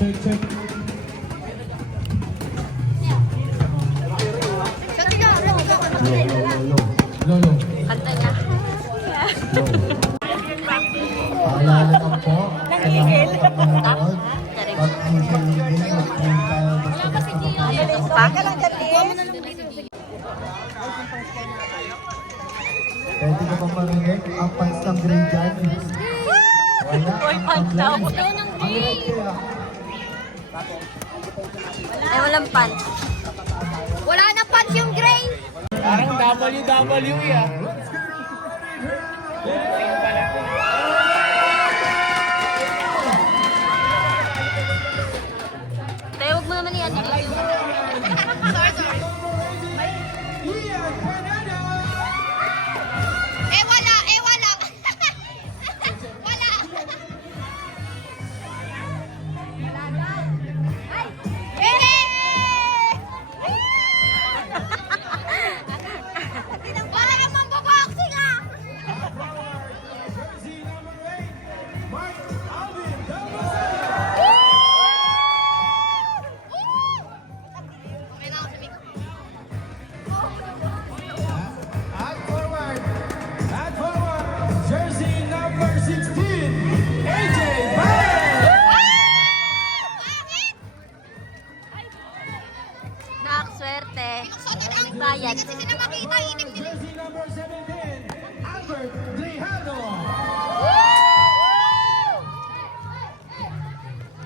Check, check. Lolo. Kanta niya. Paalala lang po sa mga kapanood. Pag isilingin at tayo basta nakapagpapalala. Baka lang dyan Pwede ka pang marinig ang pants ng gray dyan? Wala. Boy, pants daw. Ang red kaya. Ay, walang pants. Wala na pants yung gray. Parang WWE ah. Tayo, huwag mo naman yan. Sorry. Wala. Wala. Wala naman baboxing ah! At forward, jersey number 16, AJ Baez! Nakaswerte. Bayad. Jersey number 17, Albert Grajado!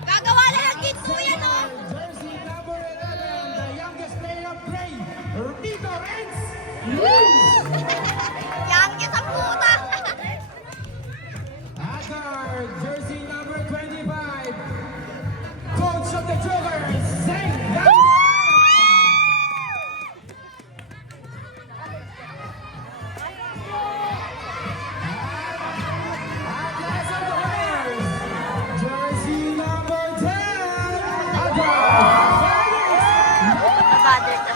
Gagawa na ng kids mo yan oh! Jersey number 11, the youngest player of Gray, Tito Renz! Yang kita puta! At jersey number 25, coach of the Jokers, Zeng Gangwon! Atlas of the Bears, jersey number 10, Adolf Felix! Father ka.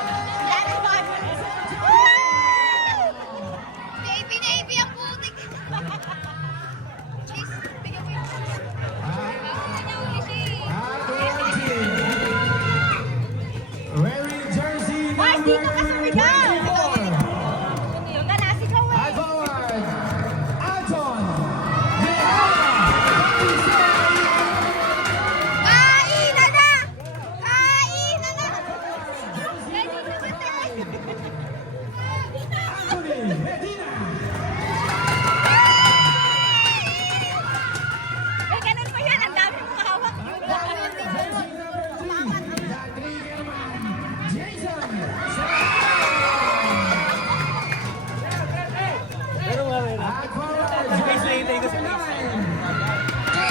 Baby ang putik. Please, bigyan mo yung Wearing jersey number 24. At forward, Anton De Alba. Kainan na! Anthony Medina. Ganun pa yan, ang dami mong hawak. Jersey number 3, the Triggerman, Jason At forward, jersey number 9.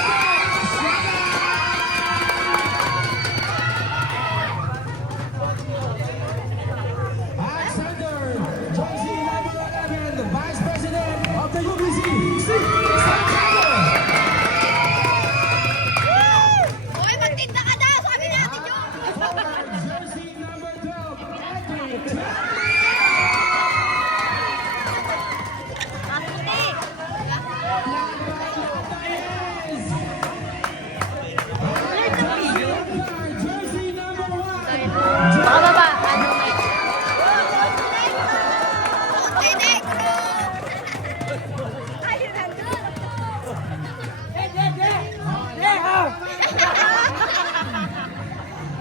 Alexander, jersey number 11, the Vice President of the UBC, Steve Santiago. Uy, magtinda ka daw! Sabi natin yun! Jersey number 12, Epic. Jersey number 1, Baka baba. Ano may... Ayun na doon.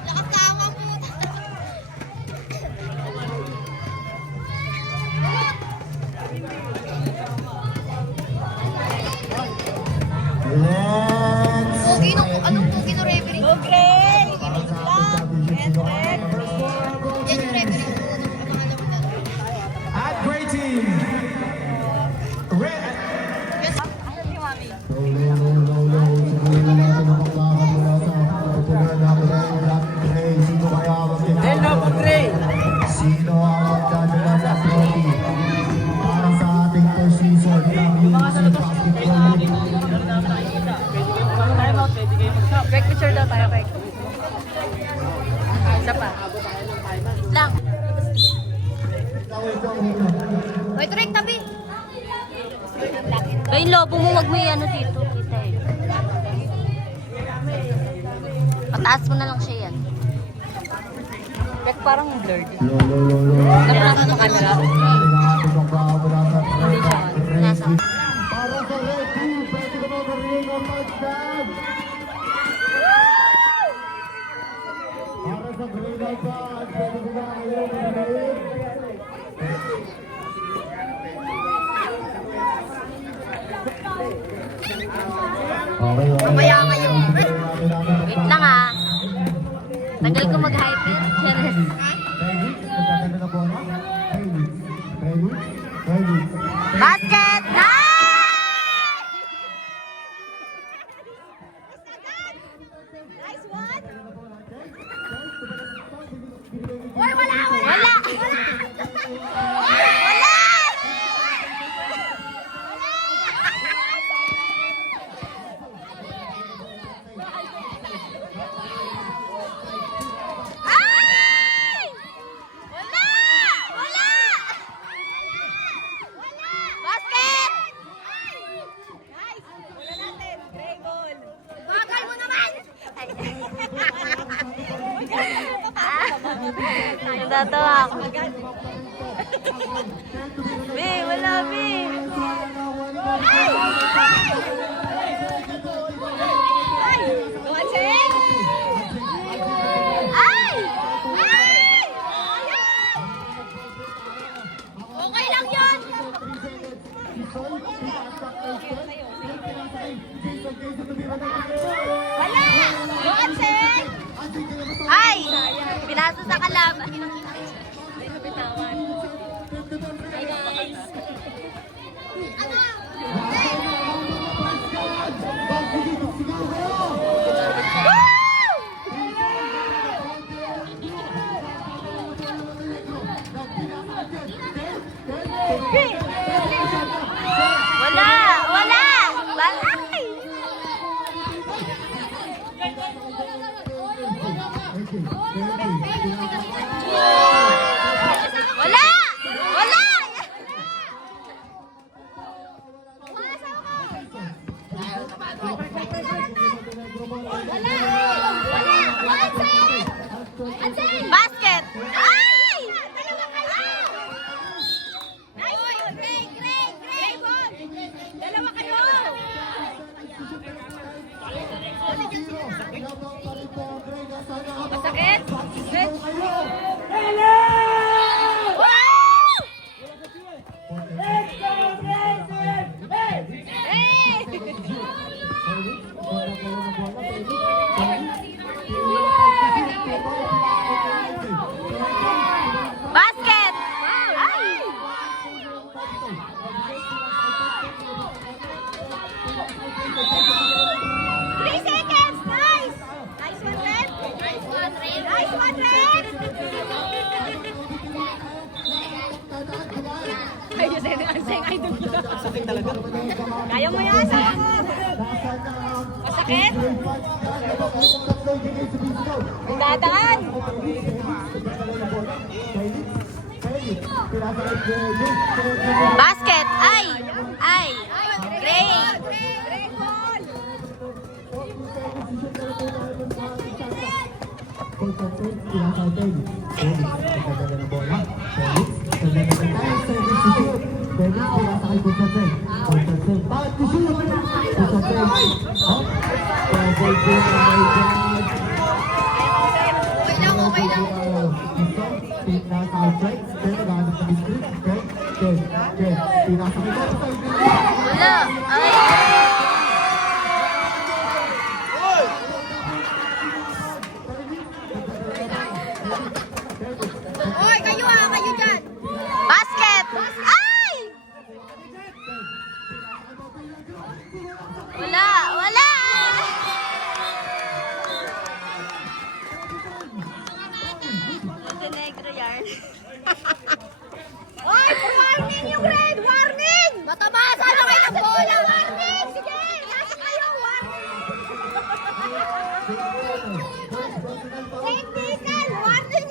Lakas tama po. Let's Pogi no, anong pogi no referee? Okay! para sa ating championship sino Yan yung referee. at great team. Red. Siguro na natin ang paglakan mula sa popular na Gray. Sino kaya ang Sino ang magdadala sa trophy para sa ating first season ng UBC Basketball League? Break picture daw tayo, Break. Isa pa. Lang. Wait, Rick, tabi. Gayun lobo mo, wag mo yan dito. Kita eh. Pataas mo na lang siya yan. Kahit parang blurred. Nasa sa camera? Nasa. Para sa red team, pwede ka ba marinig ang touchdown? Para sa green light band, pwede ka ba marinig? Okay, okay. Mamaya kayo. Wait lang ah. Tagal ko mag-hyper. Cheers. Ready? Magkaganda na bola? Ready? Ready? Ready? Basket! Nice one! Wala! Wala! Ay! Wala! Wala! Basket! Nice! Wala natin. Gray goal. Bagal mo naman! Natatawa ako. Be, wala, Be. Watching! Ay! Ay! Okay lang yan! Wala! Watching! Ay! Pinasa sa kalaban. Hi guys! Wala! Wala! Balay! Wala! Wala! Basket! Ay! Dalawa kayo! Nice one! Gray ball! Dalawa kayo! Masakit? Good. Basket! Ay! 3 seconds! Nice! Nice one, Red! Nice one, Red! Ayun, ang idol ko. Masakit talaga. Kaya mo yan, sa ako. Masakit? Dadaan! Basket! Ay! Ay! Gray! Gray ball! Okay lang. Wala! Ay! Oy, kayo kayo dyan! Basket! Ay! Wala! Wala! Montenegro yan. Oy, warning yung Red! Warning! Matabasan na kayo ng bola! Warning! Sige! Nasa kayo! Warning! Safe distance! Warning!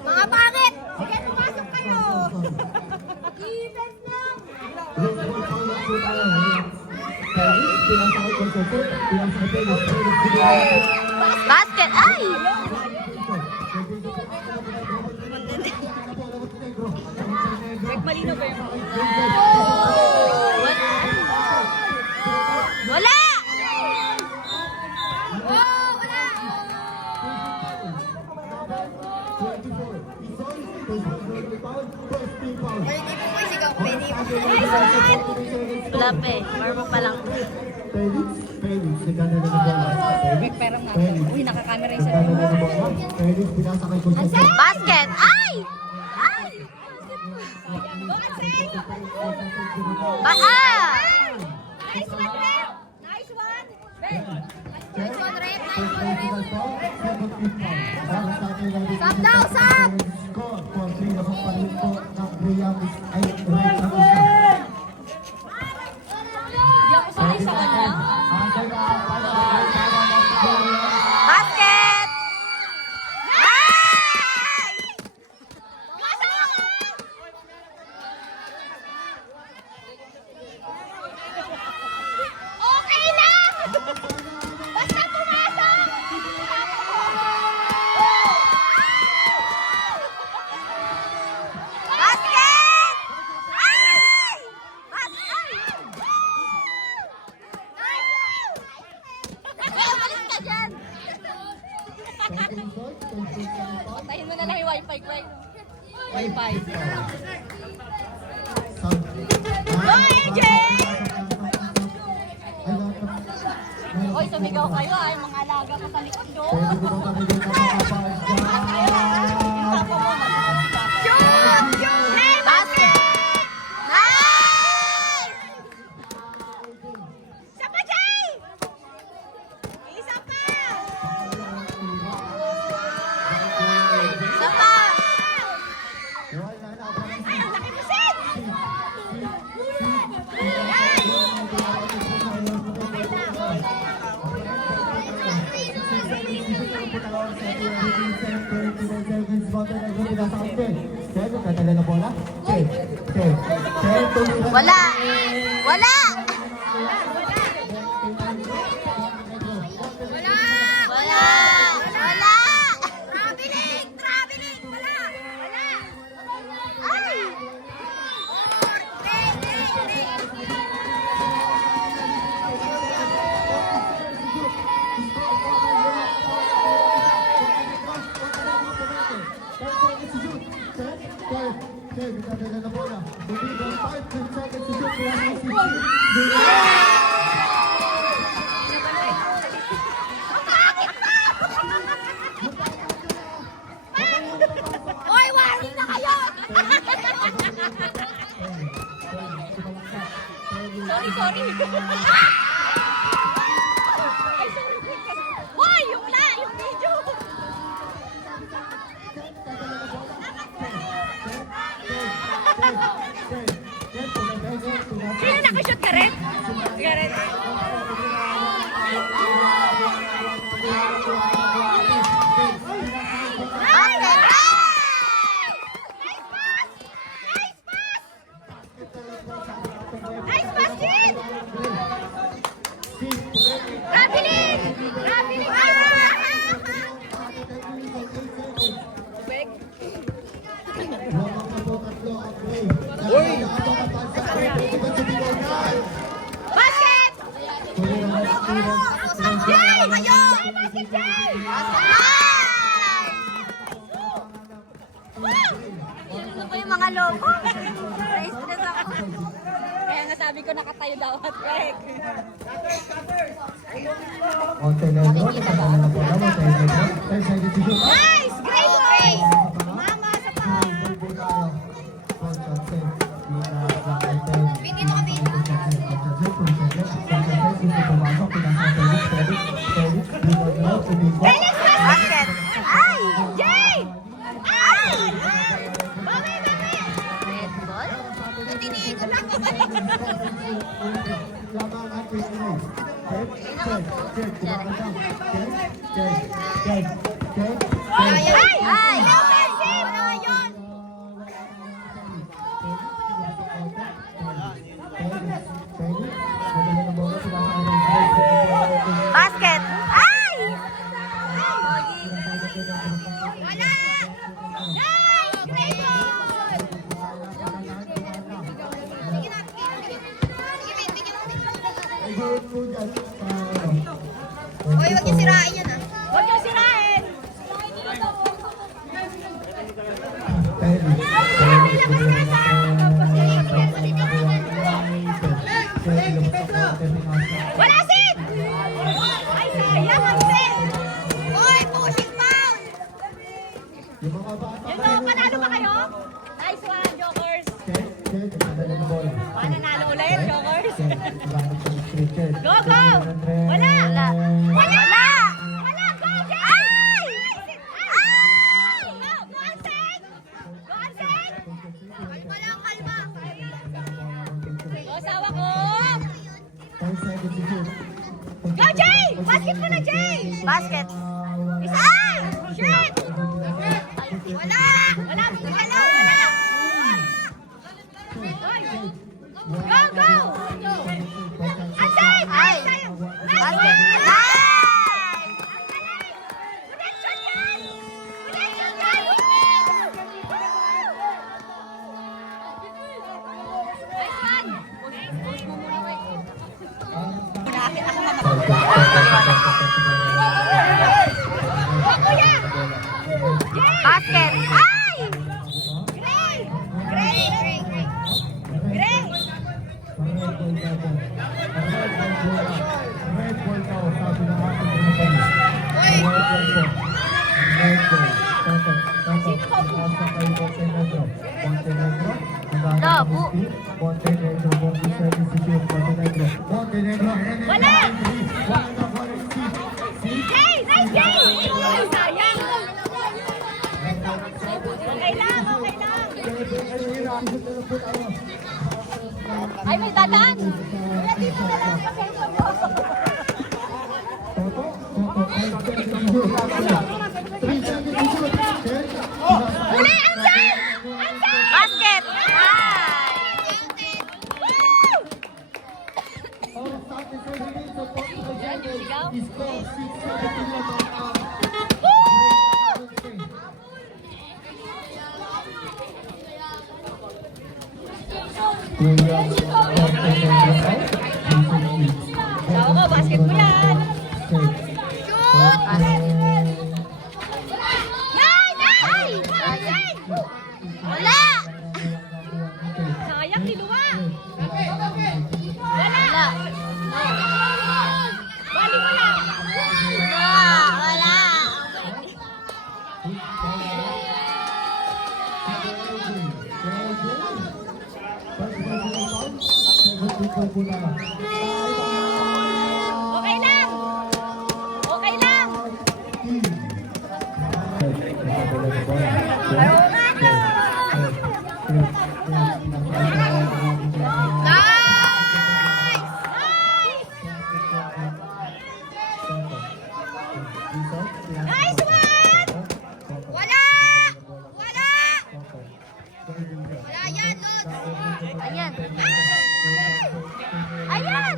Mga pangit! Sige, pumasok kayo! Defense lang! pinasakay ko sa foot, pinasakay Felix, Felix, Basket! Ay! Malino ba yun? Wala! Wala pa eh. Marmo pa lang. Felix, Felix, naganda na bola. Felix, Perang nga. Felix, Uy, nakakamera yung naganda sarili. na bola. Felix, pinasakay ko sa foot. Basket! Ay! Ay! Nice one, Rep! Nice one! Ben! Nice one, Rep! Nice one, Rep! Stop daw, stop! Score for 3 na pagpalit po ng Briamis ay right na isa. Hindi ako sanay sa kanya. Basket! Ay! Okay lang! Basta pumasok! Basket! Ay! Basket! Ay, umalis ka dyan! Patayin mo na lang yung wifi ko. Wifi. Go, AJ! Hoy, sumigaw kayo ay mga alaga pa sa likod do. Basket! Nice! Isa pa, Jay! Isa pa! Isa pa! Ay, ang laki mo, Sid! Wala! Wala! Wala! Wala! Traveling! Traveling! Wala! Wala! Ay! Hoy, warning na kayo! Sorry, sorry. Ay, sorry. Hoy, yung video. Sino nakashoot ka rin? Ka rin? Basket! Nice basket! Traveling! Traveling! Basket! Jay! Kayo! Basket, Jay! Ano ba yung mga logo? Na-stress ako. Kaya nga sabi ko nakatayo daw at Greg. Nice! Great play! Mama sa pa! Bingin ako dito. Felix! Basket! Ay! Jay! Ay! Mami! Red ball? Tiniikot ako. Ay! Ay! Offensive! Ano yun? Felix, Uy, wag niyo sirain yan ah. Wag niyo sirain! Wala sit! Ay, sayang ang sit! Uy, pushing foul! Yung mga bata Yun o, panalo ba kayo? Nice one, Jokers! Mananalo ulit, Jokers! Go, go! Wala! Wala! Wala! Wala! Go, Jay! Ay! Ay! Go! Go, Ansen! Go, Ansen! Kalma lang, kalma! Go, asawa ko! Go, Jay! Basket mo na, Jay! Basket! Isa! Shoot! Wala! Wala! Wala! Wala! Go, go! Ansen! Ay! Basket! Nice! Connection yan! Connection yan! Nice one! Push mo muna, wait. Malapit ako Go, kuya! Basket! Ay! Gray! Gray! Gray! Gray! Gray! Wala! Jay! Nice, Jay! Ay, sayang! Okay lang, okay lang. Ay, may dadaan. Kuya, dito na lang. Pasensya mo. Uli, Ansen! Ansen! Basket! Yan yung sigaw. Sawa ko, basket mo yan. Shoot! Ay! Ay! Wala! Sayang, niluwa. Wala! Bali mo lang. Wala! Okay lang! Okay lang! Nice! Nice one! Wala! Wala! Wala yan, Lods! Ayan. Ayan!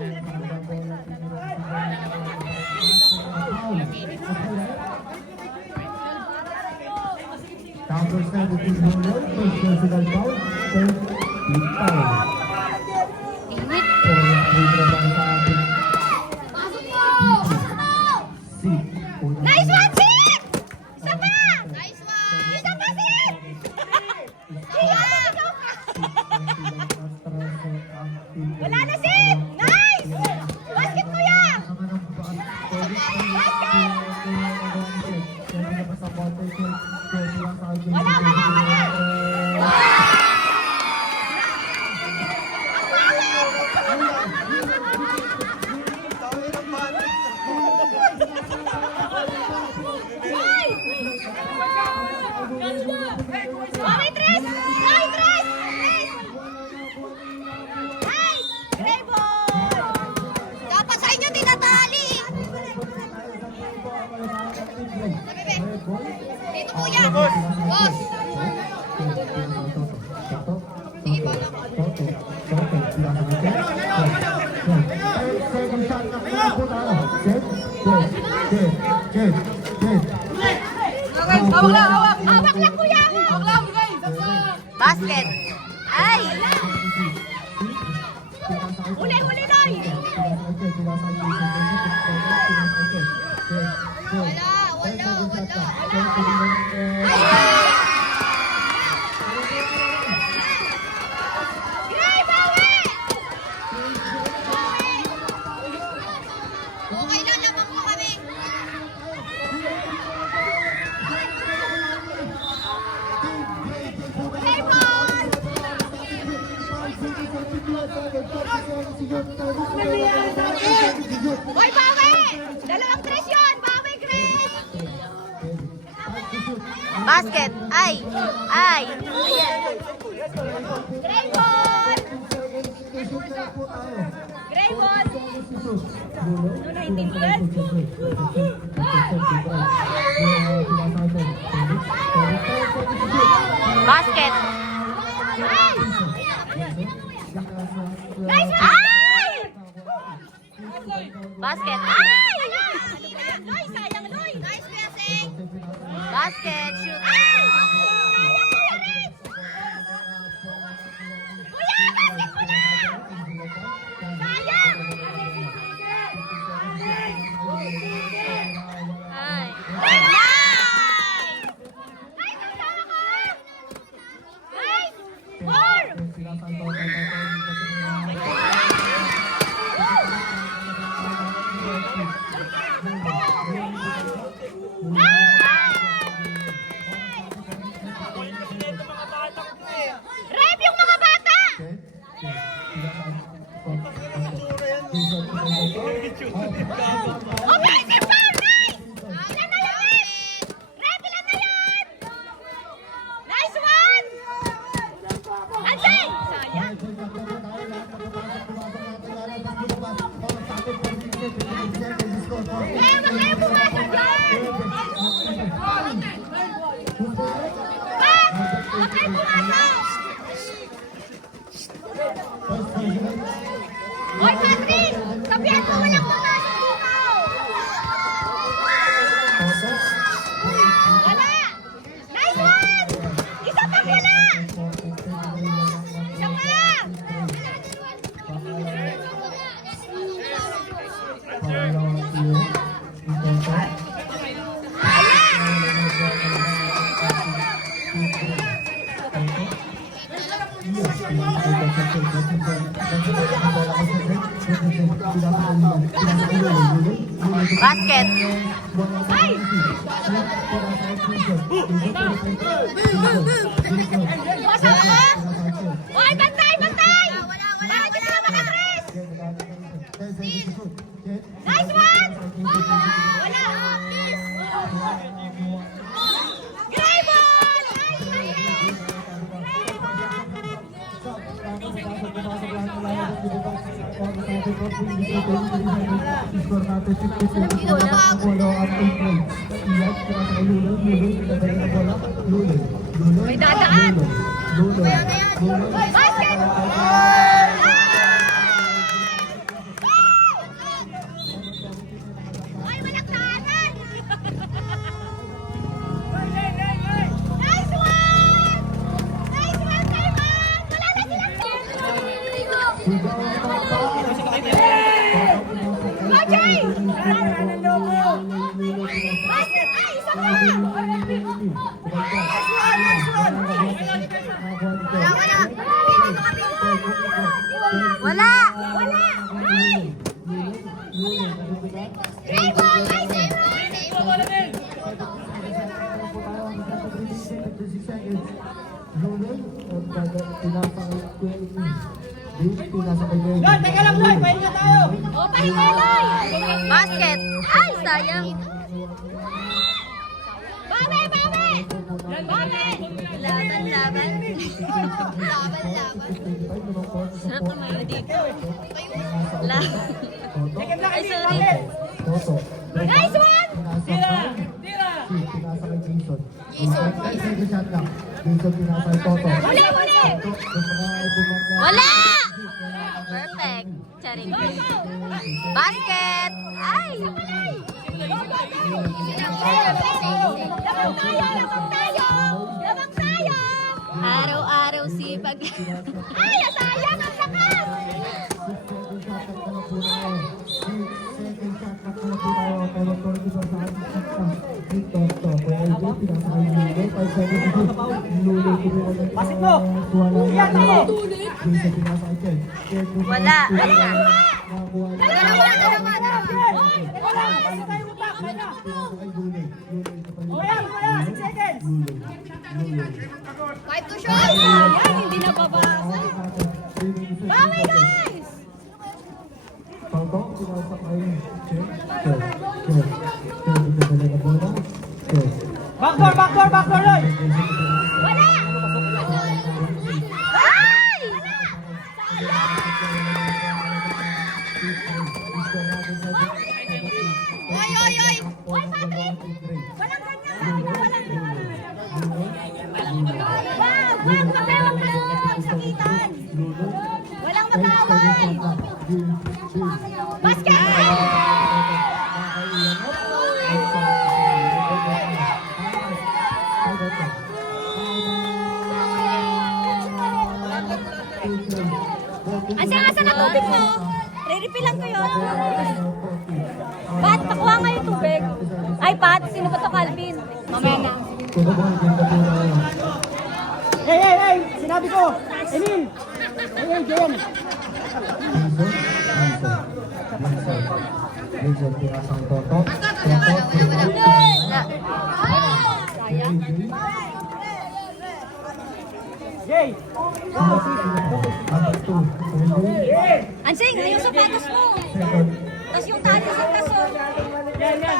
Numbers 17 Junior, first personal foul, third big foul. Init. So, may trabaho sa ating Pasok mo! seat. Nice one, Sid! Isa pa! Nice one! Isa pa, Sid! Wala na, Sid! Nice! Basket mo yan! Wala, wala, wala! Oh, may tres! Ay, tres! Nice! Gray ball! Dapat sa inyo tinatali! Dito po yan! Boss! Sige, bala ko. Hawak lang, hawak! Hawak lang, kuya! Hawak lang, bigay! Basket. Ay! Huli, huli, Noy! Gray, bawi! Okay lang, labang mo kami. Gray ball! Hoy, bawi! Dalawang tres yun! Bawi, Gray! Basket. Ay. Ay. Gray ball! Gray ball! Ano naintindihan? Basket. Ay! Nice! Ay! Basket. Ay! Loy, sayang, Loy! Nice passing! Basket. Shoot. Ay! Sayang, Kuya Red! Kuya, basket mo na! Sayang! Ay. Nice! Nice, ang sama ko! Nice! Four! Rep yung mga bata! Offensive foul! Nice! Ilan na yan? Rep, ilan na yan? Nice one! Ansay! Sayang! Huwag kayo pumasok dyan! Bak! Huwag kayo pumasok! Hoy, Patrick! Sabihan mo walang pumasok dito! Wala! Nice one! Isa pang wala! Isa pa! Basket. Ay! Pasok ka? Hoy, bantay! Bantay! Bakit ka naman makakris? Nice one! Wala! Gray ball! Nice passing! Gray ball! May dadaan! Basket! Ay, walang daanan! Nice one! Nice one, Kaiman! Wala na silang Ajay! Basket! Ay, isa pa! Wala! Wala! Ay! Great ball! Ay, save Teka lang, Loy! Pahinga tayo! O, pahinga, Loy! Basket. Ay, sayang. Babe! Babe! Babe! Laban, laban. Laban, laban. Sarap tumayo dito. Laban. Ay, sorry. Nice one! Tira! Pinasa kay Jason. Second shot lang. Jason pinasa kay Toto. Huli! Huli! Wala! Perfect. Charing. Basket. Ay! Labang tayo! Labang tayo! Labang tayo! Araw-araw sipag. Ay, sayang! Ang lakas! Second shot lang po tayo. Second shot lang po tayo. Pero 24 sa pinasakay ni Lulo. 5 seconds to go. Lulo kumuha ng Pasit mo! tuwala. Iyan, ako! Jason pinasakay Ken. Ken kumuha Wala. ng tuwala. Wala. Nakakuha ng Wala! Basta tayo utak! Kaya na! pinasakay Lulo. Lulo isa pa Wala! Wala! 6 seconds! Lulo. Lulo. 5 to shoot! Yan! Hindi na babasa! Bawi, guys! Toto, pinasakay Ken. Ken. Ken. Ken, nagdadala na bola. Ken. Backdoor! Backdoor! Backdoor! Loy! Wala! Ay! Oy, oy, oy! Oy, Patrick! Walang ganyan! Walang Wag! Wag! Wag kayo sakitan! Walang matawag! Basket! Asa na tubig mo? Re-refillan ko yun. Pat, pakuha nga yung tubig. Ay, Pat, sino ba to, Calvin? Mamaya na. Hey! Hey! Hey! Sinabi ko! Emil! Hey! Hey! Jen! Jay! Ansing, yung sapatos mo. Tapos yung tali sa taso. Yan! Yan!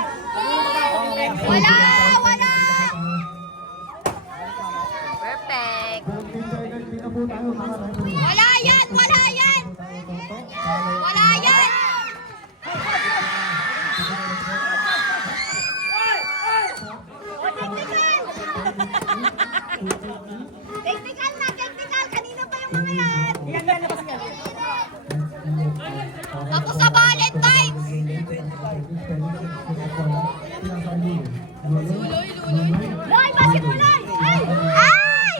Wala! Wala! Perfect. Wala yan! Wala yan! Wala yan! Technical na! Technical! Kanina pa yung mga yan! Yan! Yan! Labas yan! Tapos sa Valentine's! Loy! Basket mo, Loy! Ay! Ay!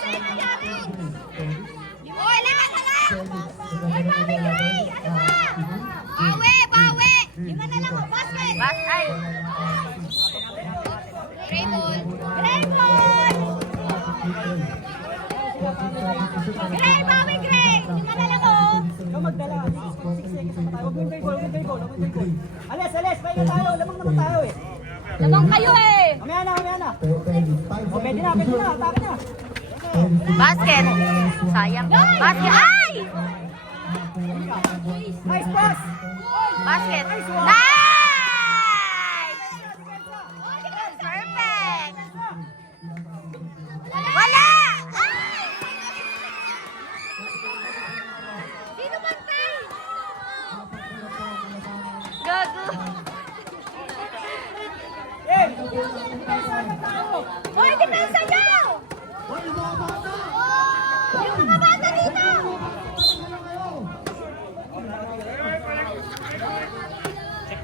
Sa'yo nangyari? Oy, lakas na lang! Oy, bawi, Gray! Ano ba? Bawi! Bawi! Lima na lang, oh, basket! Ay. Gray ball! Gray ball! Gray, bawi, Gray! Lima na lang, oh! Ikaw magdala. 6 seconds na tayo. Huwag mo yung goal. Huwag mo yung goal. Huwag mo yung goal. Alis! Alis! Pahinga tayo. Lamang naman tayo eh. Lamang kayo eh! Mamaya na. Mamaya na. O, pwede na. Pwede na. Atake na. Basket. Sayang. Basket. Ay! Nice pass! Basket. Nice! Perfect. Wala! Ay! Sino bantay? Gago. Eh! Hoy, depensa niyo! Yung mga bata dito!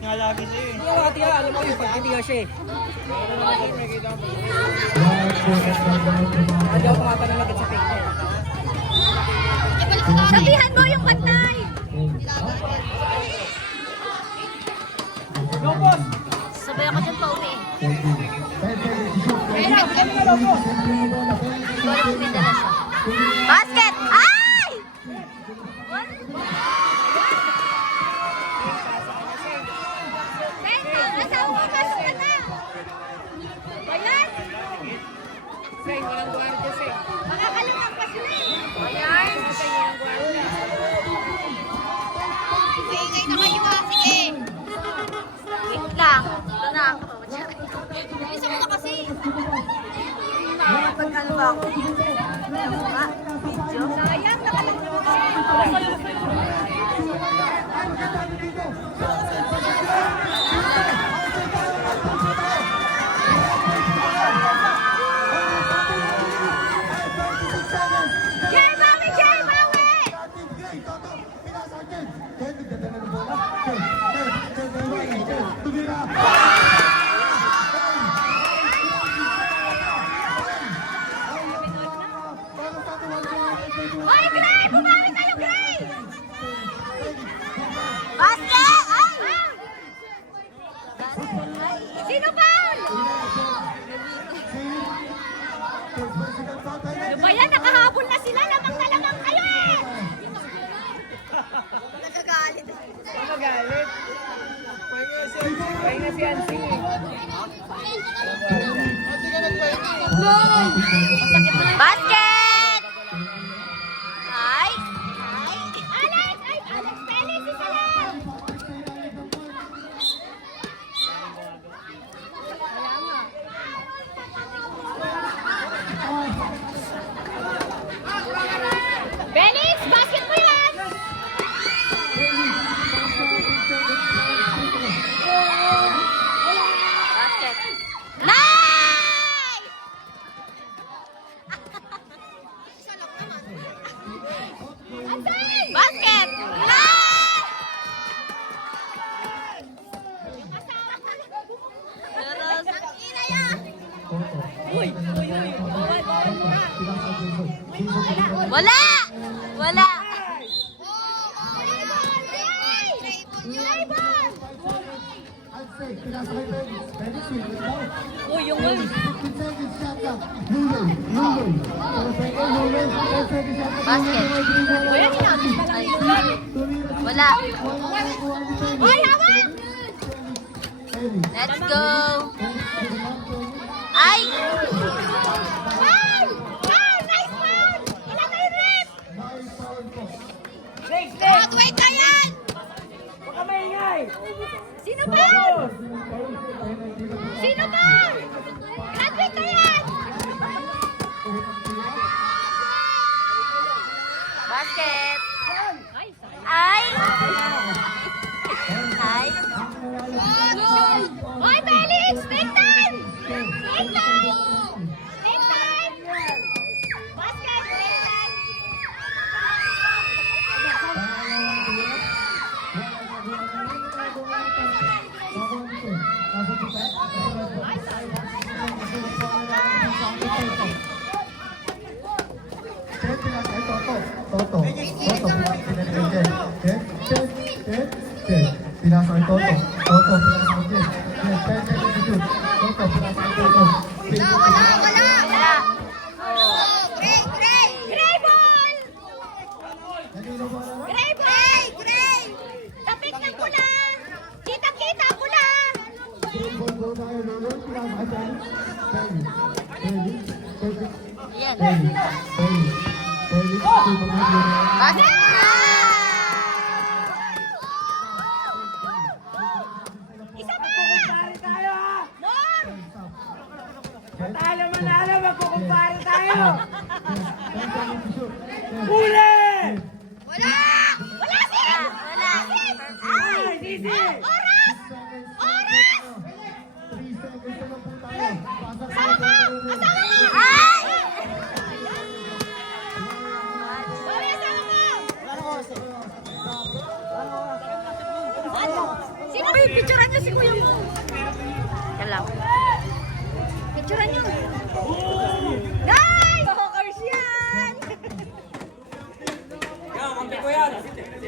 Hindi ako ati alam mo yung pagkitiga siya eh. Hindi ako tumatanong agad sa page. Sabihan mo yung bantay! Go, boss! Sabay ako dyan pa uwi. Kaya na, go, boss! Ikaw lang may dala siya. Basket! Ay! Senta, asawa mo, pasok ka na! Ayan! Makakalungan pa sila eh! Ayan. Maingay na kayo ha, sige! Wait lang. Ito na. Bilisan mo na kasi! Ano ba ako? Video? Sayang, nakalagay mo kasi! Jay, bawi! Jay, bawi! Hoy, Gray! Bumawi tayo, Gray! Basket! Sino foul? Ano ba yan? Nakahabol na sila. Lamang na lamang kayo eh! Nagagalit. Magalit. Pahinga si Ansi. Basket! Ay! Alex! Ay, Alex! Felix! Isa lang! Felix! Basket mo yan! Basket. Nice! Basket! Nice! Ina yan! Wala! Wala! Uy, yung Basket. Ay. Wala. Hoy, hawak! Let's go! Ay! Foul! Foul! Nice foul! Ilan na yung rep? Snake! Wait na yan! Huwag ka maingay! Sino ba? Sino ba? Graduate na yan! Basket! Ay! Ay! Hoy, Felix! Take time! Take time! Take time! Basket! Take time! Pinasok Toto. Toto, pinasok din. Toto, Wala! Gray! Gray! Gray ball! Gray ball! Gray! Tapik ng pula! Kitang-kita pula! Ayan. Basket! Basket! Isa pa! Magkukumpare tayo ha! More! Talo manalo, magkukumpare tayo! Huli! Wala! Wala sir! Wala. Ay, sisi! Oras! Oras! Asawa ka! Asawa ka! Ay! Sorry, asawa ka! Ano? Sino? Uy, picturean niyo si kuya mo. Yan lang. Picturean niyo. Guys! Jokers yan!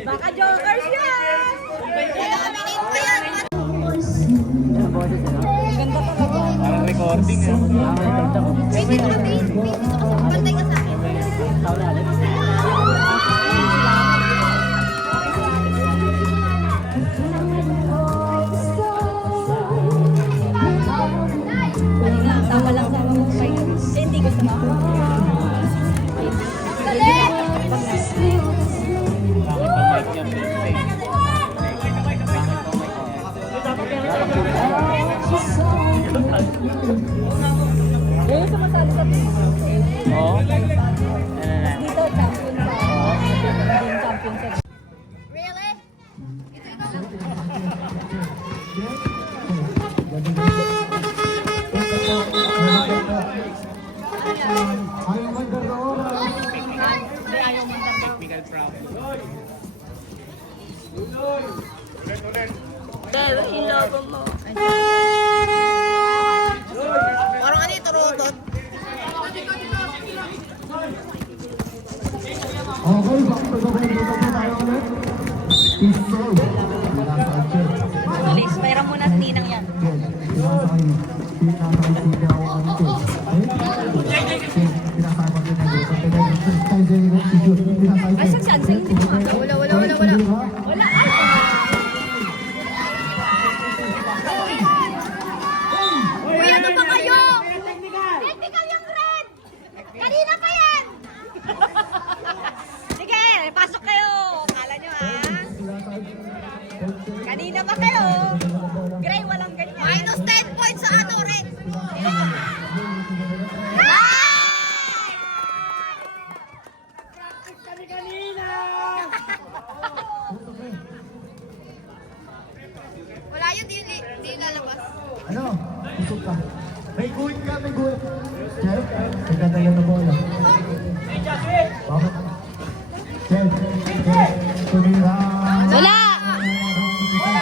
Baka jokers yan! Nominate ko yan! Parang recording eh. Baby, ito ka, babe. Baby, gusto ko sa pantay ka sa akin. Tama lang sa mga kayo. Hindi gusto mo. Galit! Oo. Really? Ayaw magkaroon. Dahil hilago mo. Parang ano ito, rotot? Okay, back to the window na tayo ulit. Pistol. Please, pairam muna sa ninang yan. Yes, pinasok kayo. Kanina pa kayo. Gray, walang ganyan. Minus 10 points sa ano, Red. Wala yun, di lalabas. Ano? Busog ka. May guhit ka, may guhit. Chef, nagdadala na bola. Bakit? Chef, tumira. Wala!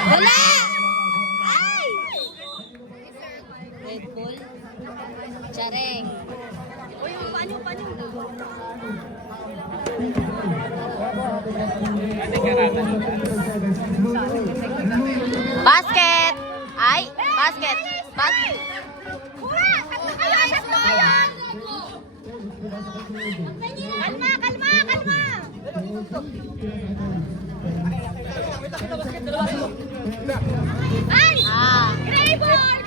Wala! Ay! Red Bull. Chareng. O yung panyo. Basket! Ay! Basket! Basket! Kuha! Tatlo kayo! Ayos na yan! Kalma! Ay! Ah! Gray ball!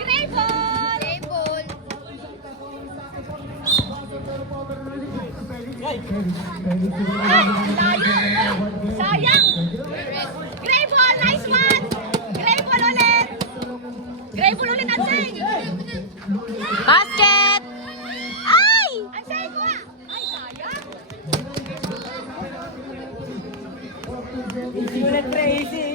Sayang! Gray ball! Nice one! Gray ball ulit! Ansay! Basket! Ay! Ansay ko ah! Ay, sayang! Ulit, pre. Easy.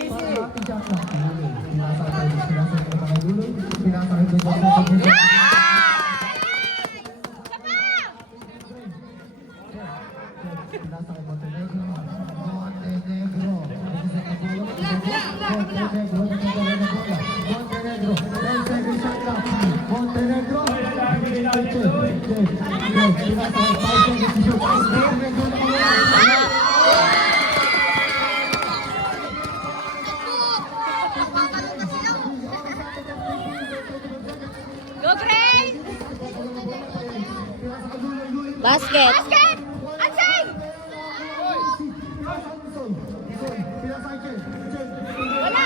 Go, Gray! Basket! Basket! Ansay! Wala!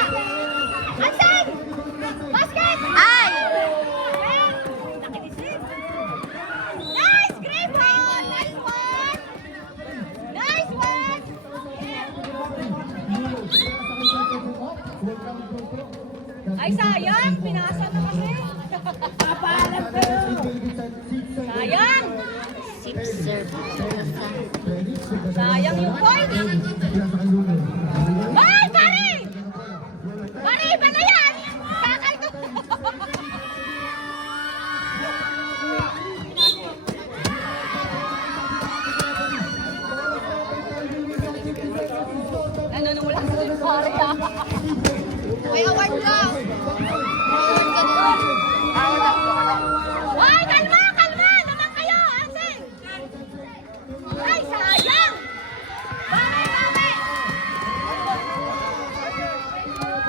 Ansay! Basket! Ay! Nice! Great ball! Nice one! Nice one! Ay, sayang! Pinasa na kasi! Papalam kayo! Sayang! Sip serve. Sayang yung point! Ay, pare! Pare, iba na yan! Kakal ko! Nanunulak sa yung pare ah! May award ka! Ay, kalma! Naman kayo! Ansel! Ay, sayang! Bame!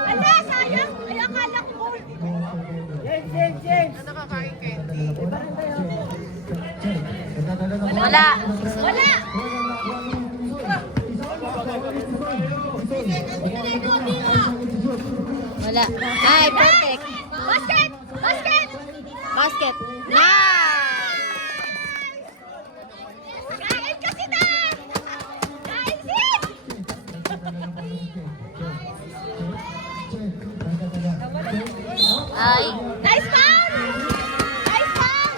Ala, sayang! Ay, akala ko goal! James. Wala! Wala! Wala. Ay, perfect. Basket! Basket. Nice! Kain kasi na! Kain sis! Ay. Nice foul! Nice foul!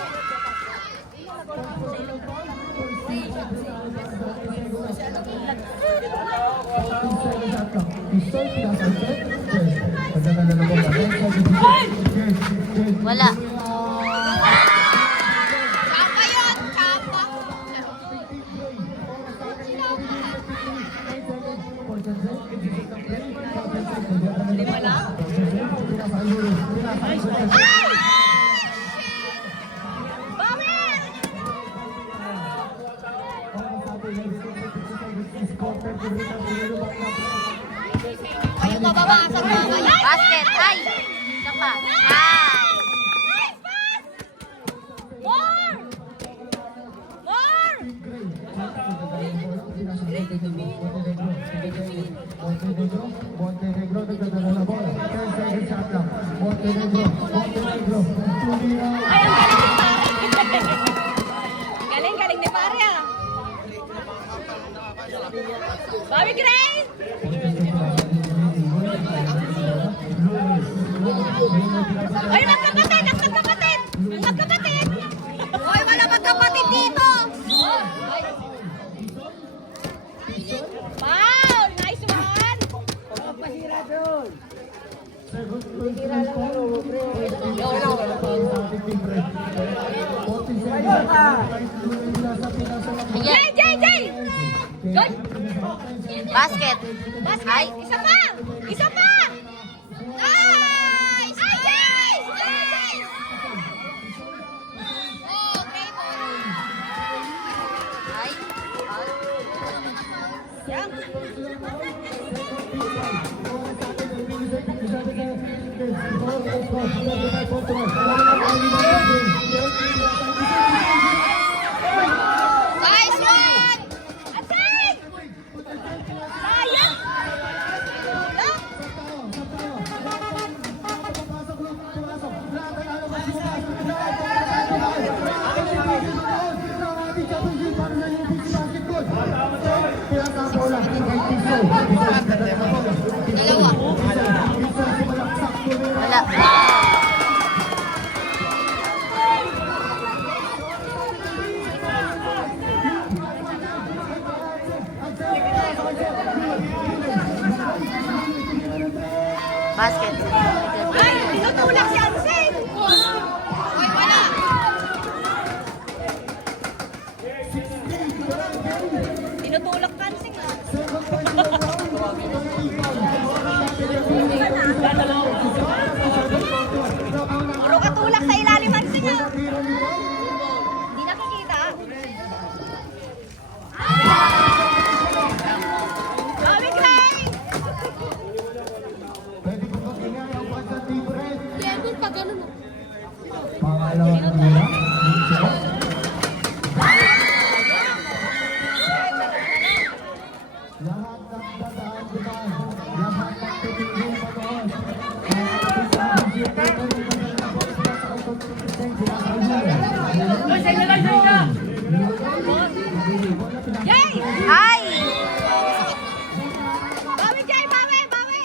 Wala. Chapa yun! Chapa! Lima lang? Ay! Bawi! Kayo mababasag mga kayo. Basket. Ay. Isa pa. Ay. Nice pass! More! More! Montenegro nagdadala na bola. 10 seconds shot lang. Montenegro. Ay, ang galing ni pare. Galing ni pare ah. Bawi Grace! Oy, magkapatid! Ang magkapatid! Ang magkapatid! Oy, wala magkapatid dito! Wow! Nice one! Jay! Jay! Jay! Good! Basket. Ay. Isa pa! Isa pa! Nice! Ay, Jay! Jay! Okay, Ay. Yan. Nice one! Attack! Sayang! Dalawa. Wala. Basket. Ay, tinutulak si Anseng! Oy, wala! Tinutulak ka, Anseng, ah. Puro katulak sa ilalim, Anseng, ah. Di nakikita. Bawi, Cray! Pangalawang tira. Lahat ng dadaan dyan. Lahat ng tumingin pa doon. Jay! Ay! Bawi, Jay! Bawi! Bawi!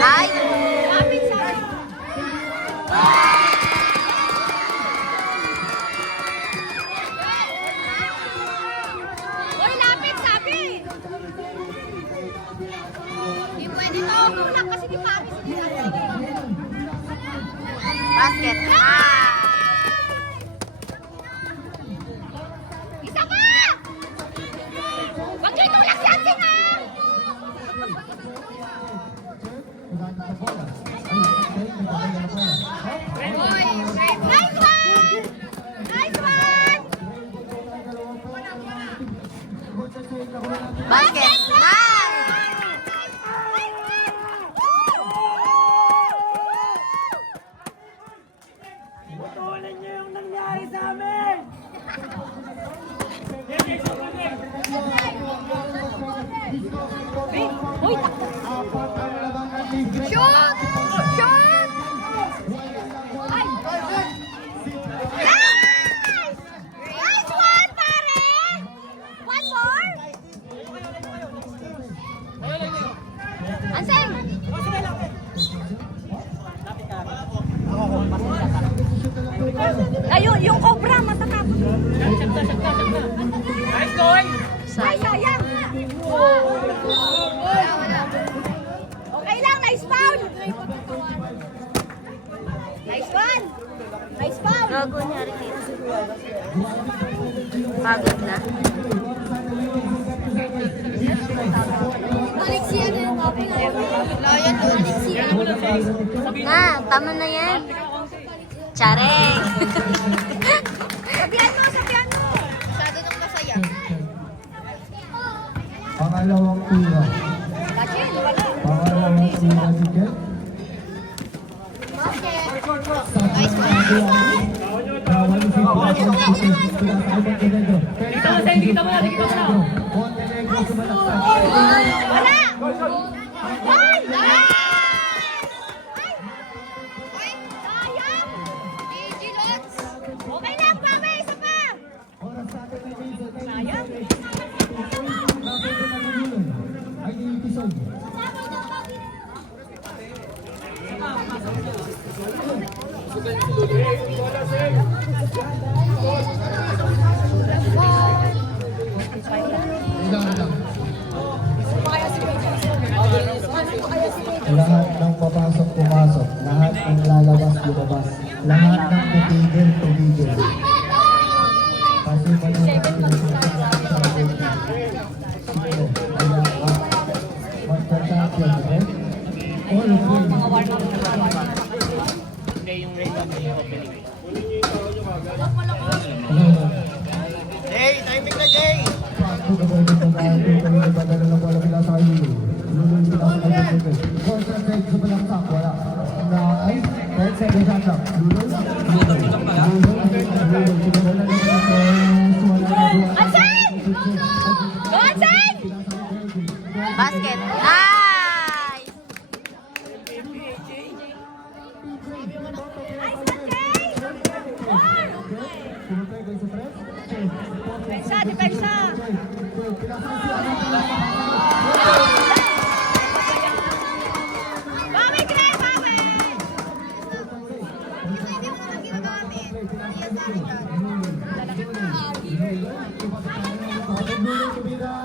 Ay! Lapit sa akin. Uy, lapit sabi! Hindi pwede to. Tulak kasi di Paris. Basket. Ah! Isa pa! Huwag niyo itulak si Anseng, ah! Nice one! Nice one! Basket. Nice! Putulin niyo yung nangyari sa amin! Uy, takbo! Shoot! Shoot! Ay! Nice! Nice one, pare! One more? Anseng! Ayun, yung cobra, matakap. Nice going! Ay, sayang! Okay lang, nice foul! Nice one! Nice foul! Gago niya rin dito. Pagod na. Alexia na yung mga Layan to, Alexia. Na, tama na yan. Chareng! Sabihan mo, sabihan mo! Masyado nang masaya. Pangalawang tira. Bachin, wala. Pangalawang tira si Jet. Nice Bawal si Dikita mo, Seng! Dikita mo na! Dikita mo na! Montenegro sumalaksak. Wala! One! Ay, sayang! Gigi Lots! Okay lang, Bawi! Isa pa! Ansen! Go, Ansen! Basket. Nice! Depensa, depensa! Bawi, Gray, bawi! Hindi mo naman ginagamit. Hindi yan sa akin yan.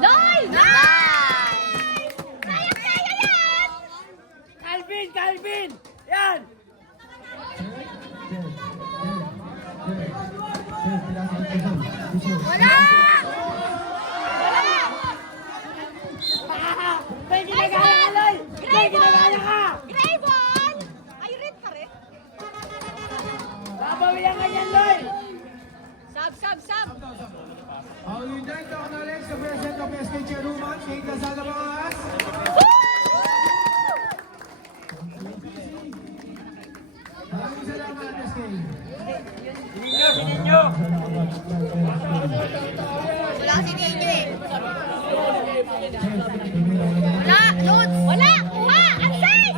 Loy! Nice! Kaya yan! Calvin! Calvin! Yan! Wala! May ginagaya ka, Loy! May ginagaya ka! Grayvon! Ay, red ka rin. Babawian ka yan, Loy! Sab! All unite to acknowledge the President of SK Chairwoman, Kate Lazada Mangas. Maraming salamat, SK. Wala si Ninyo eh. Wala! Loads! Wala! Kuha! Ansay!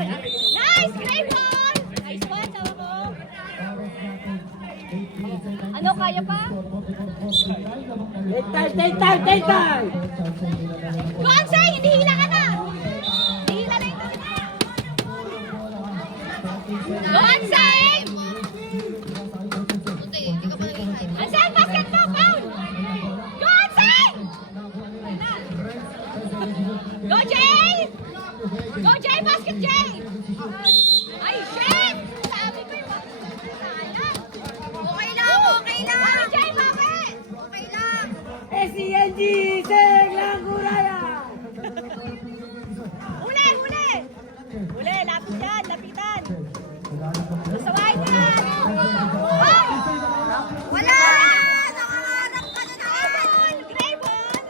Nice! Grayvon! Nice one! Sawa ko. Ano, kaya pa? Take time! Go, Ansay! Hindi hila ka na! Hindi hila na ito. Go, Ansay! Ansay, basket mo! Foul! Go, Ansay! Go, Jay! Go, Jay! Basket, Jay! Ay, shit! Sabi ko yung sayang. Okay lang! Bawi, Jay! Bawi! Okay lang! SCNG! Seng lang kuraya! Huli! Huli! Lapit yan! Lapitan! Sawain mo yan! Oh! Wala! Nakahanap ka na naman! Grayvon!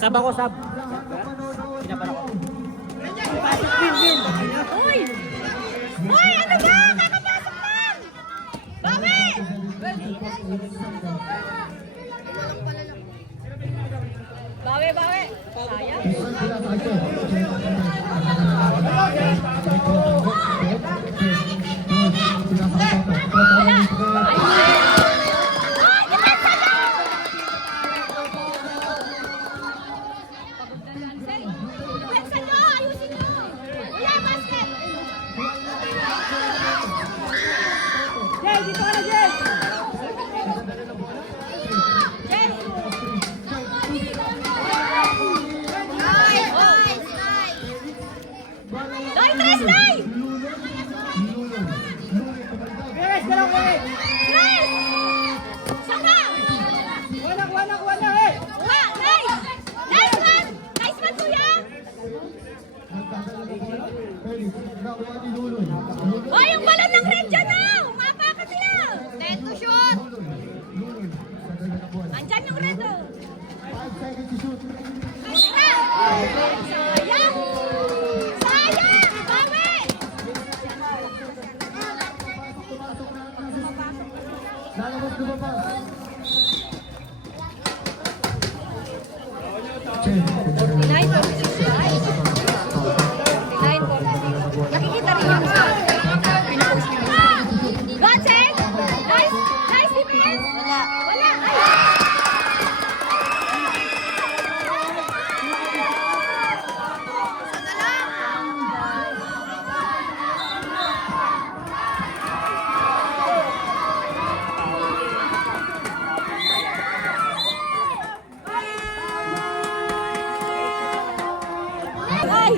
Sab ako, sab. Pinapanak ko. Uy! Uy! Ano ba? Kakapasok lang! Bawi! Bawi! Sayang. Ay, depensa nyo! Depensa nyo! Ayusin nyo! Wala, basket! Jay, dito ka na, Jay! Yes! Nice! Loy, tres, Loy! Beres ka lang, Beres! Tres! Saka! Wala eh! Uha! Nice! Nice one! Nice one, kuya! Oh, yung balon ng red dyan na! Umapa ka sila! Net to shoot! Andyan yung red oh! Sayang! Sayang! Bawi! Nakikita rin yung Godsend! Nice! Nice defense! Wala! Ay!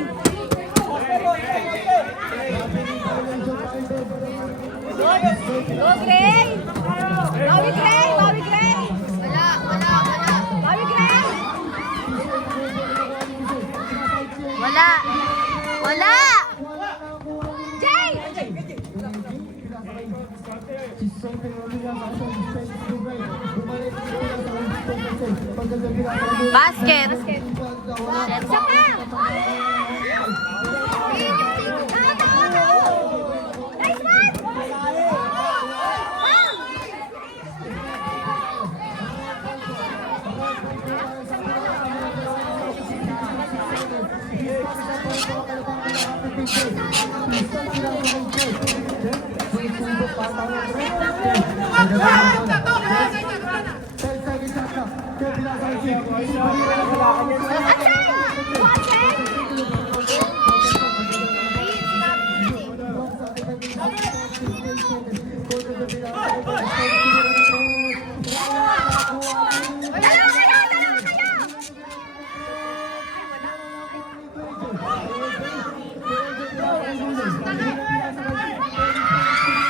Go, Gray! Bawi, Gray! Bawi, Gray! Wala! Bawi, Gray! Wala! Jay! Basket. Isa pa! Nice one!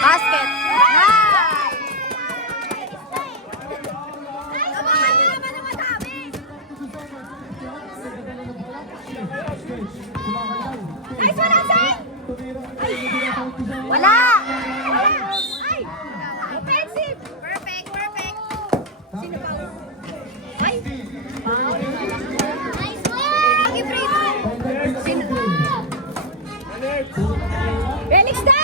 Basket. Nice one, Ansel! Wala. Ay! Offensive! Perfect, perfect! Sino ba? Ay! Nice one! Pag-i-free mo! Sino? Felix daw!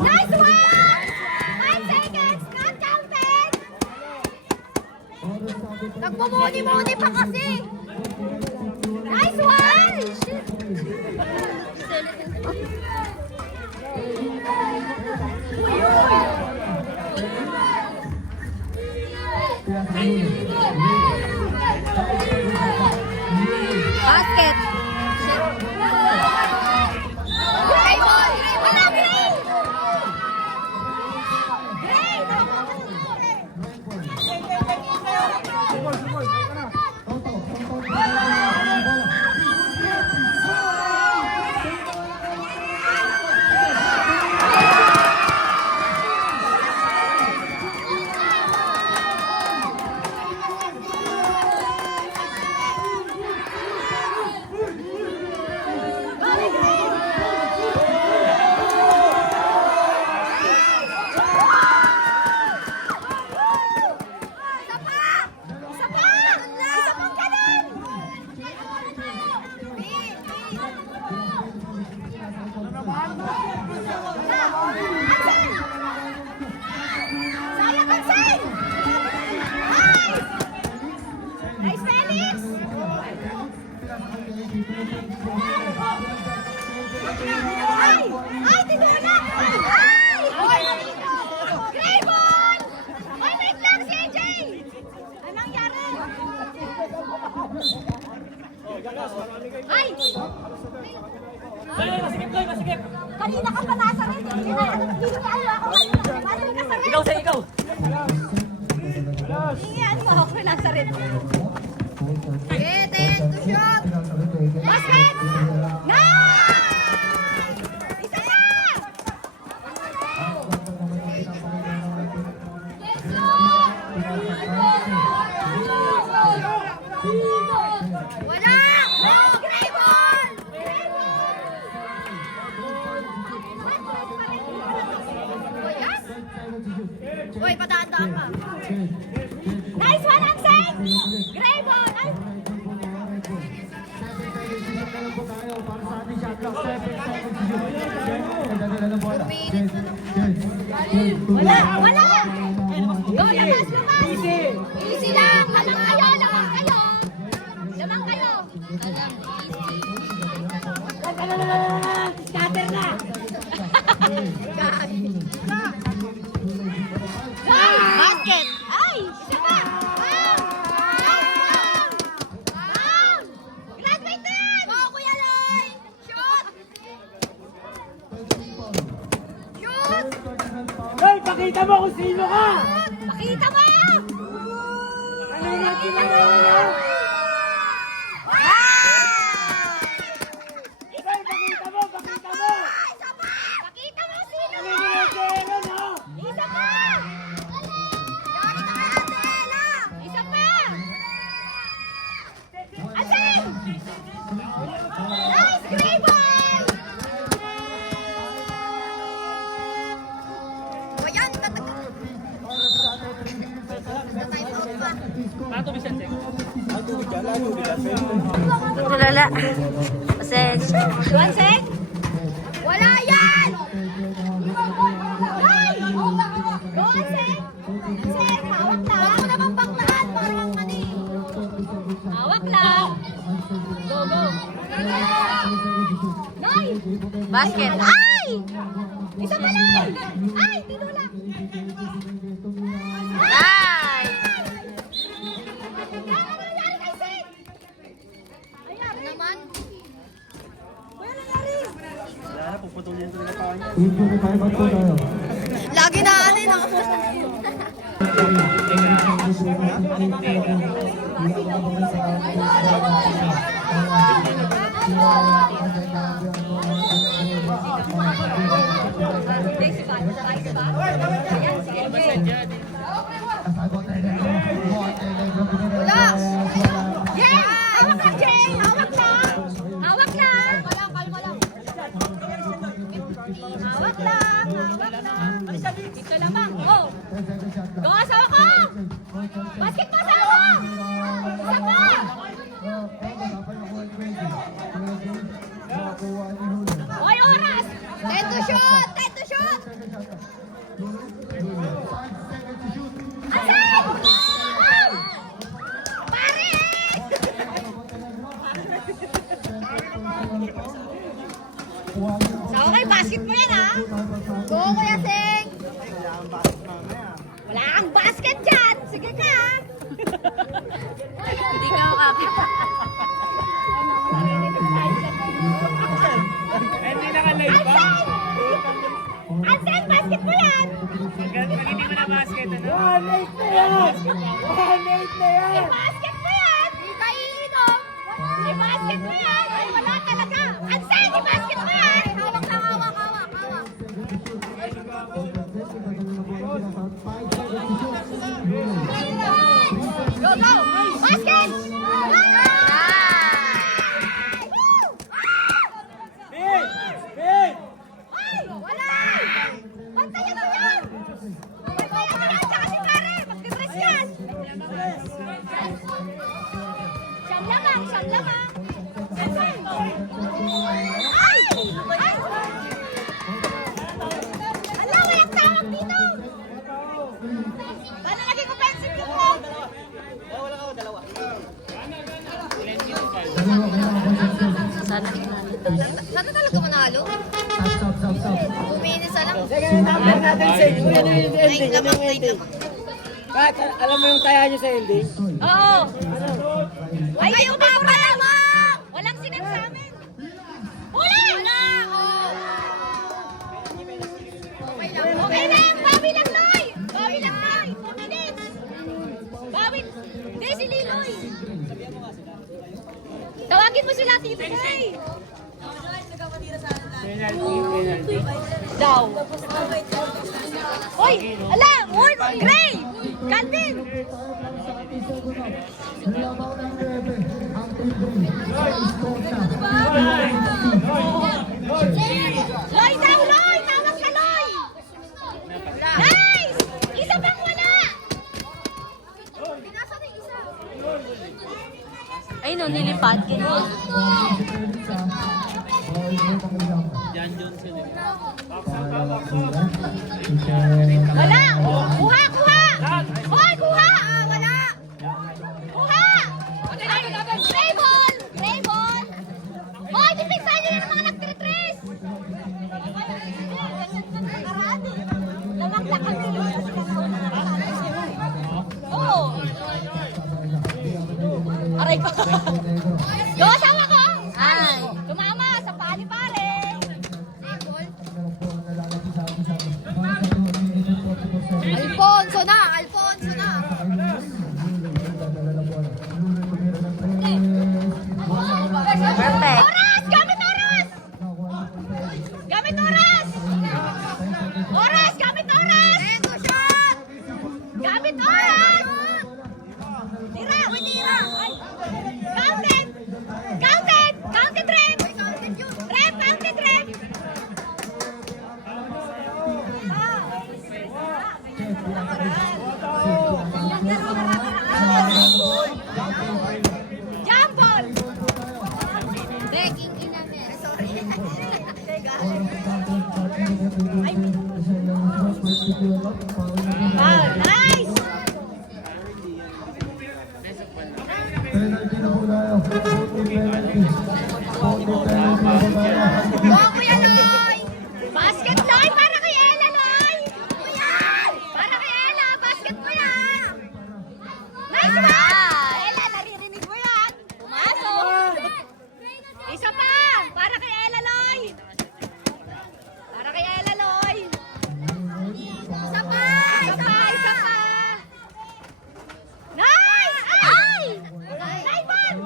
Nice one! 5 seconds! Not counted! Nagmumuni-muni pa kasi! Nice one! Basket. Gray ball! Wala, Gray! Gray! Isa pa! Isa pa! Isa pang ganun! Ansel! Sayang, Ansel! Nice! Nice, Felix! Ay! Ay, tinulak! Ay! Gray ball! Ay, wait lang, si AJ! Anong nangyari? Ay! Kanina ka pa nasa rin. Hindi niya ako kanina. Paano ka sa rin? Ikaw sa ikaw. Hingihan mo ako nasa rin. Get it to shot! Basket! Nice! Isa na! Wala! No! Gray ball! Gray ball! Uy, patandaan ka. Nice one, Ansel! Gray ball! Ay! Wala! Wala! Go, labas, labas! Easy lang! Lamang kayo! Lamang kayo! Lamang kayo! Scatter na! Basket. Ay! Isa pa! Graduated! Go, Kuya Loy! Shoot! Shoot! Hoy, pakita mo kung sino ka! Pakita mo! Ano yung ginagawa mo? Ah! Hoy, pakita mo! Tulala. Pasensya. 1 sec. Wala yan! Ay! Go, 1 sec. 1 sec. Hawak lang. Huwag mo naman baklaan. Parang mani. Hawak lang. Go, go. Nay! Basket. Ay! Isa pa lang! Ay! Tinula! Nice! Ano nangyari kay Sid? Ayan naman. Kuya, nangyari? Team 25 at po tayo. Lagi na ano yung Wala! Jay! Hawak lang, Jay! Hawak lang! Hawak lang! Kalma lang. Hawak lang! Hawak lang! Dito lamang. Go! Go, asawa ko! Basket mo, asawa ko! Isa pa! Hoy, oras! 10 to shoot! 10 to shoot! Asan? Oh! Pare! Sa okay, basket mo yan, ha? Go, Kuya Seng! Wala kang basket dyan! Sige ka, ha? Hindi ka makapit. Ansen, basket mo yan! May basket mo yan! Di ka iinom! May basket mo yan! Ay, wala talaga! Ansen, may basket mo yan! Hawak lang, hawak, hawak, hawak! Go, go! Basket! Ay, wala! Bantayan mo yan! Bantayan mo yan! Tsaka si Pare! Magdidress yan! Siyam lamang! Siyam lamang! Ansen! Ay! Ay! Ala, walang tawag dito! Paano naging offensive yun mo? Sana. Sana talaga manalo? Buminis na lang. Number natin sa ending. Take lamang, take lamang. Kahit alam mo yung taya niyo sa ending. Oo. Ay, kayo ba pala mo? Walang sinat sa amin. Huli! Okay lang. Bawi lang, Noy. Bawi lang, Noy. 2 minutes. Bawi. Hindi, si Liloy. Tawagin mo sila, Tito Boy. Daw. Hoy! Ala! Hoy! Gray! Calvin! Labaw ng 9, ang Team Green. Score na. Loy daw, Loy! Tawag ka, Loy! Nice! Isa pang wala! Pinasa na isa. Ay, no, nilipad. Ganyan. Wala! Kuha! Kuha! Hoy! Kuha! Wala! Kuha! Gray ball! Gray ball! Hoy! Dipinsan nyo na ng mga nagtiretres! Lamang na kami. Oo! Aray ko! Go! Asawa ko! Ay! Tumama sa pali-pali! Alfonso na! Alfonso na! Perfect. Oras! Gamit oras! Gamit oras! Oras! Gamit oras! Eto shot! Gamit oras! Tira! Uy, tira! Counted! Counted! Counted, Rem! Rem! Counted, Rem! Foul. Nice! Penalty na po tayo. 40 penalty. 40 penalty na po tayo. Go, Kuya Loy! Basket, Loy! Para kay Ella, Loy! Yan! Para kay Ella! Basket mo yan! Nice one! Ella, naririnig mo yan! Pumasok! Isa pa! Para kay Ella, Loy! Para kay Ella, Loy! Isa pa! Isa pa! Isa pa! Nice! Ay! Nice one!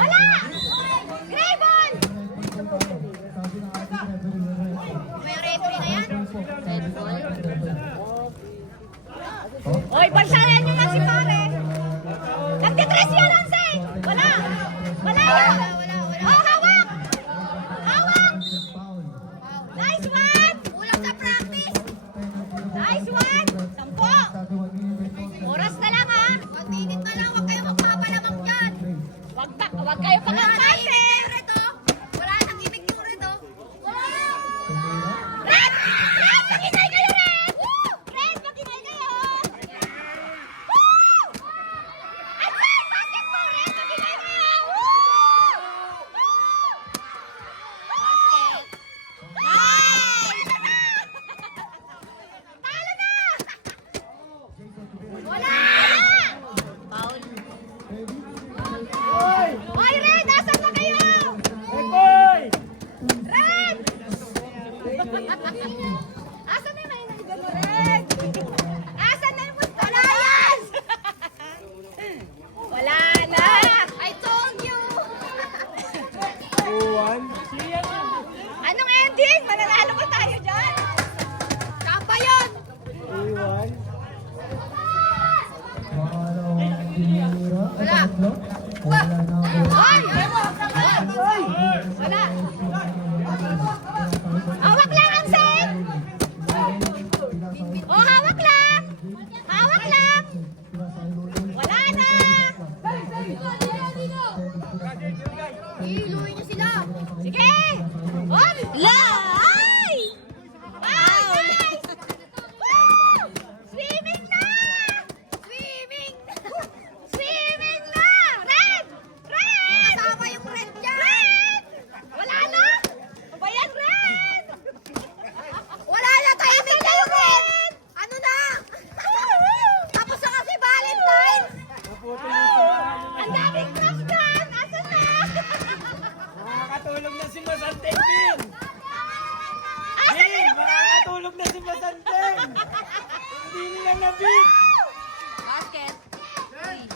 Wala! Gray ball! May referee na yan? Red ball. Oy, bansayan nyo yan si pare! Nagtitres yan, Anse! Wala! Wala yan! Oh, hawak! Hawak! Nice one! Kulang sa practice! Nice one! 10! Oras na lang ha! 1 minute na lang, huwag kayo magpapalamang dyan! Huwag kayo pangangkase! Wala nang ibig yung red oh! Red! Red! Mag-inay kayo, Red! Woo! Red! Mag-inay kayo! Woo! Anse! Basketball! Red! Mag-inay kayo! Woo! Basket! Nice! Talo na! Wala! Foul. Hoy, Red! Asan na kayo? Boy! Red! Asan na yung nainan mo, Red? Asan na yung Alliance? Wala na! I told you! 2-1. Anong ending? Mananalo ko tayo dyan? Kapa yun! 3-1. Wala. Wala na po. Hoy! Wala! Hawak lang, Ansel! Oh, hawak lang! Hawak lang! Wala na! Iluhin niyo sila! Sige! Oh! La! Ay! Ay! Nice! Woo! Swimming na! Swimming! Swimming na! Red! Red! Kasama yung red dyan! Red! Wala na? Ba yan, Red? Wala na! Timing na yung red! Ano na? Tapos na kasi Valentine's! Ang daming crush dyan! Asan na? Makakatulog na si Masanteng din! Asan na Din! yung Makakatulog na si Masanteng! Hindi nila nabit! Basket. Red!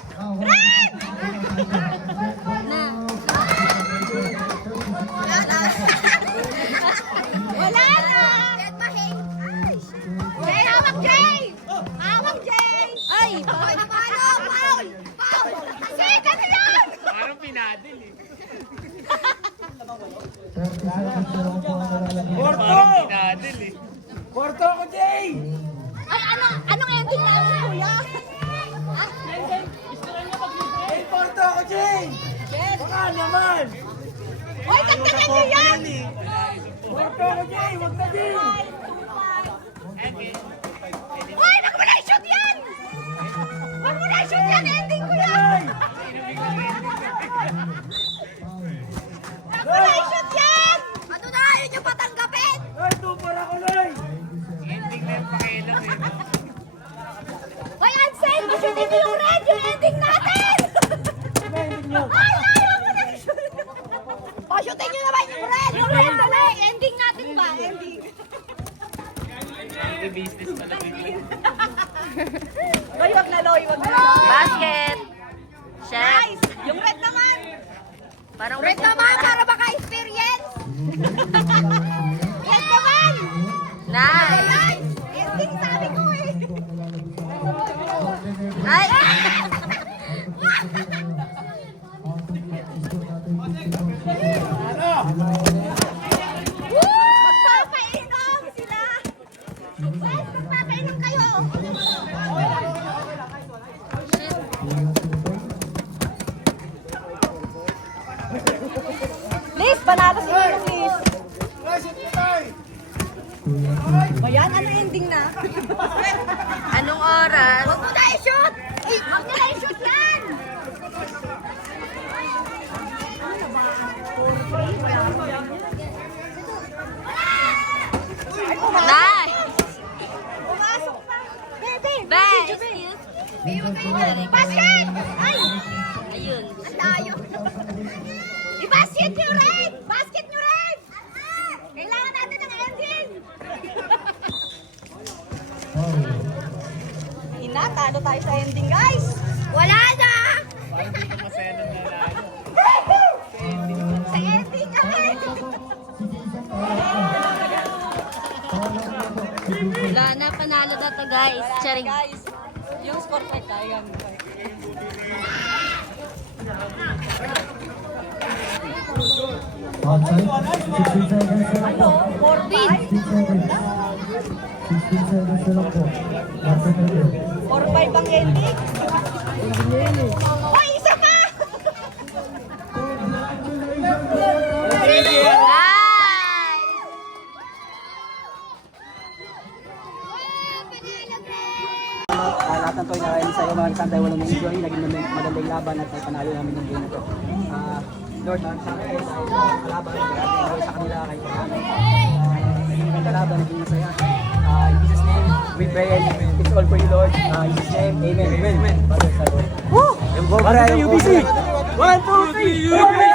Wala na! Jay, hawak, Jay! Hawak, Jay! Ay! Paul! Paul! Paul! Second yan! Parang pinadil eh. 30 seconds na lang po ang nalalagay. Porto! Pinadil eh. Porto ako, Jay! Ay, anong ending namin, kuya? Hey, Porto ako, Jay! Baka naman! Hoy, tagtagan niyo yan! Porto ako, Jay! Huwag na din! Hoy, wag mo na i-shoot yan! Wag mo na i-shoot yan! Ending ko yan! Wag mo na i-shoot yan! Ano na? Yun yung patanggapin! Ay, tupar ako, Loy! Ending na yung pakilang eh. Hoy, Ansel! Masutin mo yung red! Yung ending natin! Ano ending nyo? Ay, ay! Wag mo na i-shoot! Pasutin nyo naman yung red! Yung red, dali! Ending natin ba? Ending. Business pala bigla. Hoy, wag na, Loy! Wag na! Basket. Shot. Nice! Yung red naman! Parang Red naman para maka-experience! Red naman! Nice. Nice! Ending sabi ko eh! Ay! Magpapainom sila! Wes, magpapainom kayo! Liz, panalo si Liz! Ay, shoot mo, Loy! Kuya, Yan, ano ending na? Anong oras? Huwag mo na i-shoot! Huwag mo na i-shoot yan! Nice! Pumasok pa! Bebe! Bye! Basket! Ay! Ayun. Ang layo! I-basket nyo rin! Basket nyo rin! Kailangan natin ng ending! Talo tayo sa ending, guys! Wala na! Sa ending kami! Wala na, panalo na to guys. Charing. Guys, yung score card tayo. Outside, 16 seconds na lang po. 16 seconds. 16 seconds na lang po. Last na yun. 4-5 ang ending. Hoy, isa pa! Lahat ng toy na rin sa'yo, maraming saan tayo walang na-enjoy, naging magandang laban at panalo namin ng game na to. Lord, maraming saan tayo sa kalaban, nag-enjoy sa kanila kahit kami. Naging magandang laban, naging masaya. In Jesus' name, we pray and it's all for you, Lord. In Jesus' name, amen. Amen. Father, Son, Lord. Woo! Para sa UBC! 1, 2, 3!